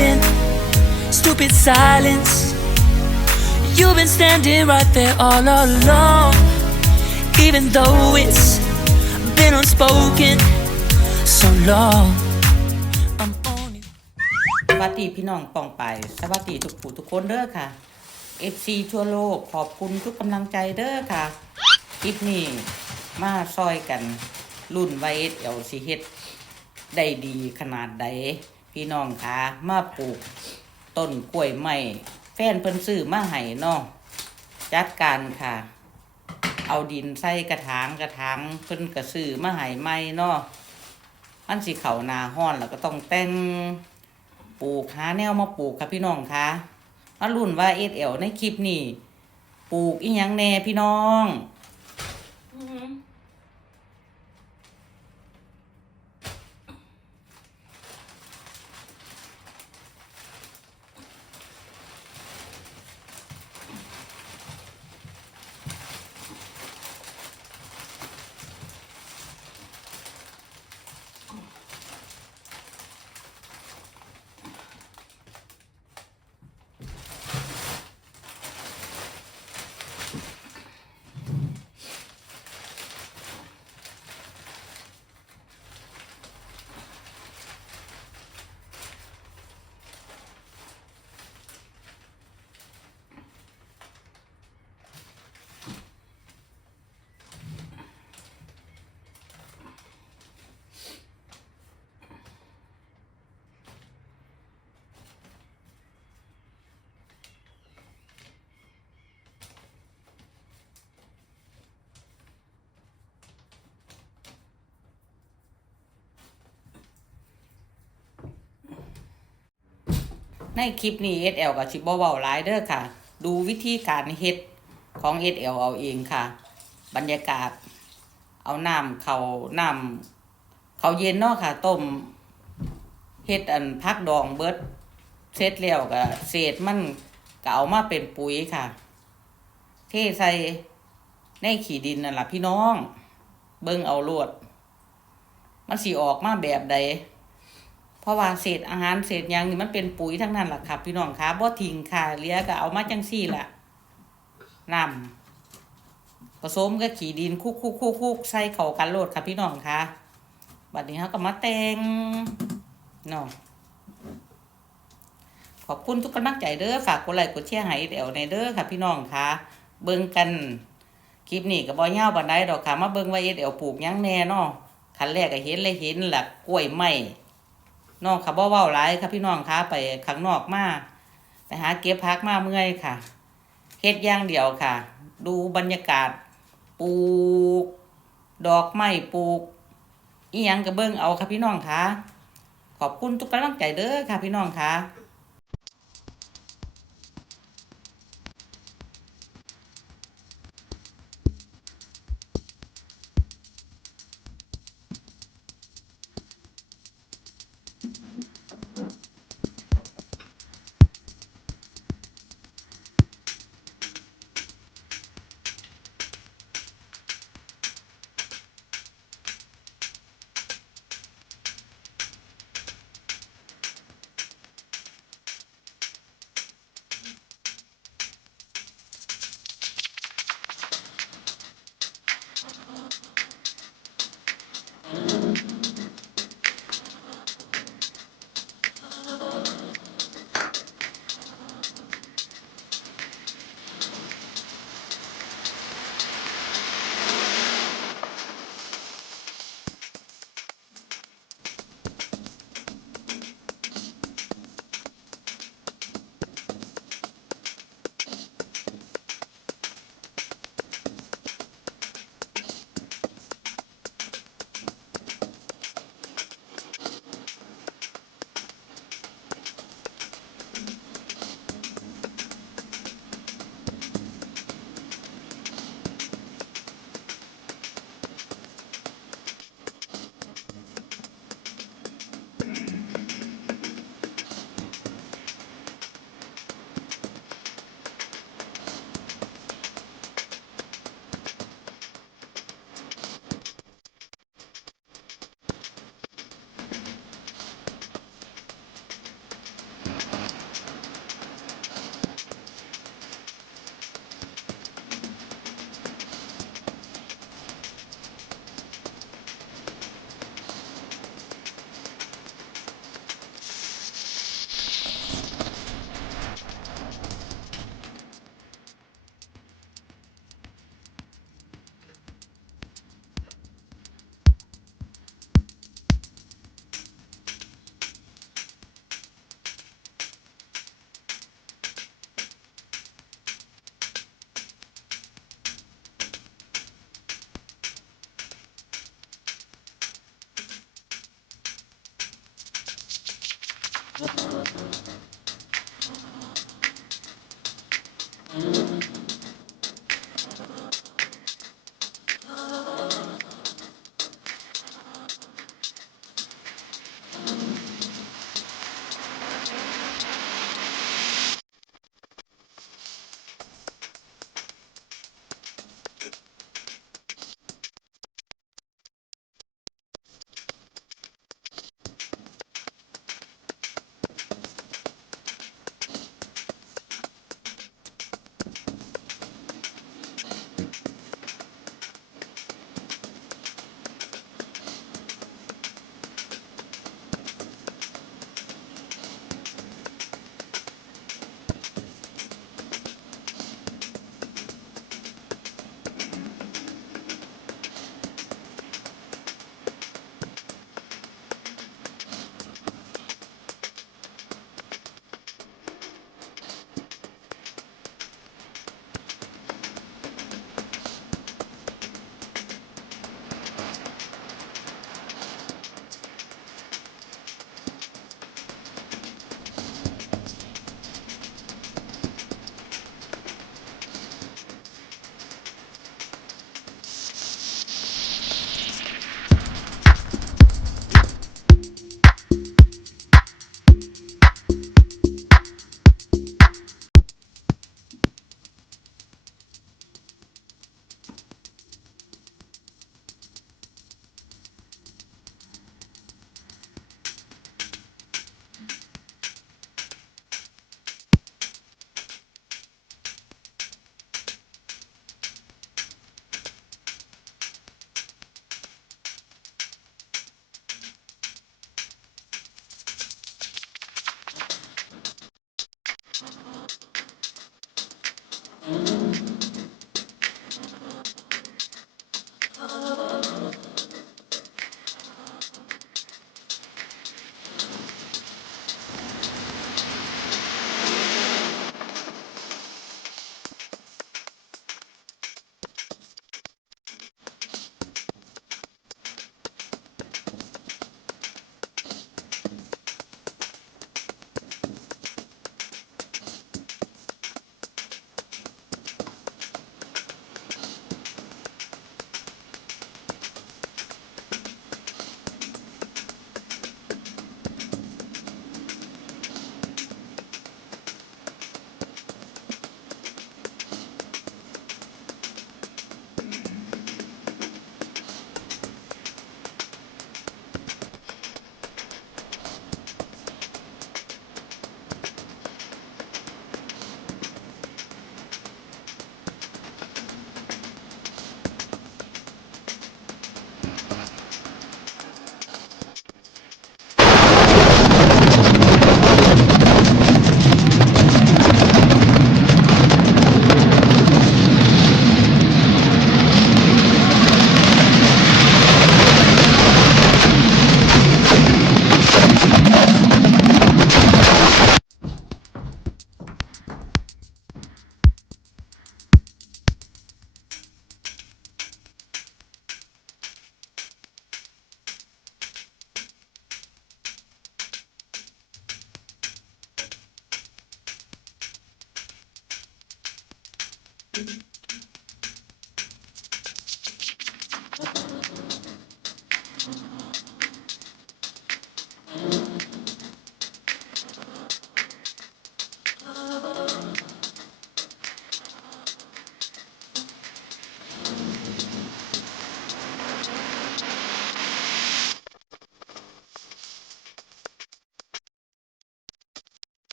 been stupid silence. You've been standing right there all along, even though it's been unspoken so long. I'm only สวัสดีพี่น้องป่องไปสวัสดีทุกผู้ทุกคนเด้อค่ะ FC ทั่วโลกขอบคุณทุกกำลังใจเด้อค่ะคลิปนี้มาซอยกันรุ่น YSL สิเฮ็ดได้ดีขนาดใดพี่น้องคะมาปลูกต้นกล้วยไม้แฟนเพิ่นซื้อมาให้เนาะจัดการค่ะเอาดินใส่กระถางเพิ่นก็ซื้อมาให้ใหม่เนาะมันสิเข้าหน้าร้อนแล้วก็ต้องแต่งปลูกหาแนวมาปลูกค่ะพี่น้องคะมารุ่น YSL ในคลิปนี้ปลูกอีหยังแน่พี่น้องในคลิปนี้ SL กับชิบเว้าหลายเด้อค่ะดูวิธีการเฮ็ดของ SL เอาเองค่ะบรรยากาศเอาน้ำเขาเย็นเนาะค่ะต้มเฮ็ดอันพักดองเบิดเสร็จแล้วก็เศษมันก็เอามาเป็นปุ๋ยค่ะเทใส่ในขี้ดินนั่นล่ะพี่น้องเบิ่งเอาโลดมันสิออกมาแบบใดเพราะว่าเศษอาหารเศษหยังนี่มันเป็นปุ๋ยทั้งนั้นล่ะครับพี่น้องคะบ่ทิ้งค่ะเหลือก็เอามาจังซี่ล่ะน้ำผสมกับขี้ดินคุกใส่เข้ากันโลดค่ะพี่น้องคะบัดนี้เฮาก็มาแต่งเนาะขอบคุณทุกกำลังใจเด้อฝากกดไลค์กดแชร์ให้เดี๋ยวในเด้อค่ะพี่น้องคะเบิ่งกันคลิปนี้ก็บ่ยาวปานใดดอกค่ะมาเบิ่งว่าเดี๋ยวปลูกหยังแน่เนาะขั้นแรกก็เห็นล่ะกล้วยไม้น้องค่ะบ่เว้าหลายค่ะพี่น้องค่ะไปข้างนอกมาไปหาเก็บผักมาเมื่อยค่ะเฮ็ดอย่างเดียวค่ะดูบรรยากาศปลูกดอกไม้ปลูกอีหยังก็เบิ่งเอาค่ะพี่น้องค่ะขอบคุณทุกกำลังใจเด้อค่ะพี่น้องค่ะ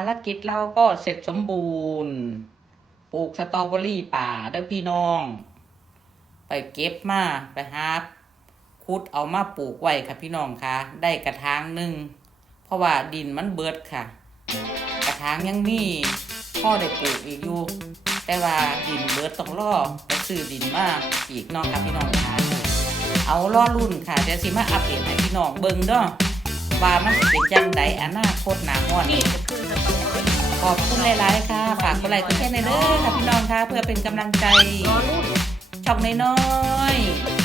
ารกิจเราก็เสร็จสมบูรณ์ปลูกสตรอเบอรี่ป่าเด้อพี่น้อง ไปเก็บมาไปหาขุดเอามาปลูกไว้ค่ะพี่น้องค่ะได้กระถางหนึ่งเพราะว่าดินมันเบิดค่ะกระถางยังมีพ่อได้ปลูกอีกอยู่แต่ว่าดินเบิดต้องรอไปซื้อดินมาอีกน้องค่ะพี่น้องค่ะเอาล่อรุ่นค่ะเดี๋ยวสิมาอัปเดตให้พี่น้องเบิ่งเด้อว่ามันสิเป็นจังไดอนาคตหน้าร้อนนี่คือสตรอเบอรี่ขอบคุณหลายๆค่ะฝากกดไลค์กดแชร์ในเด้อค่ะพี่น้องค่ะเพื่อเป็นกำลังใจช่องน้อยๆ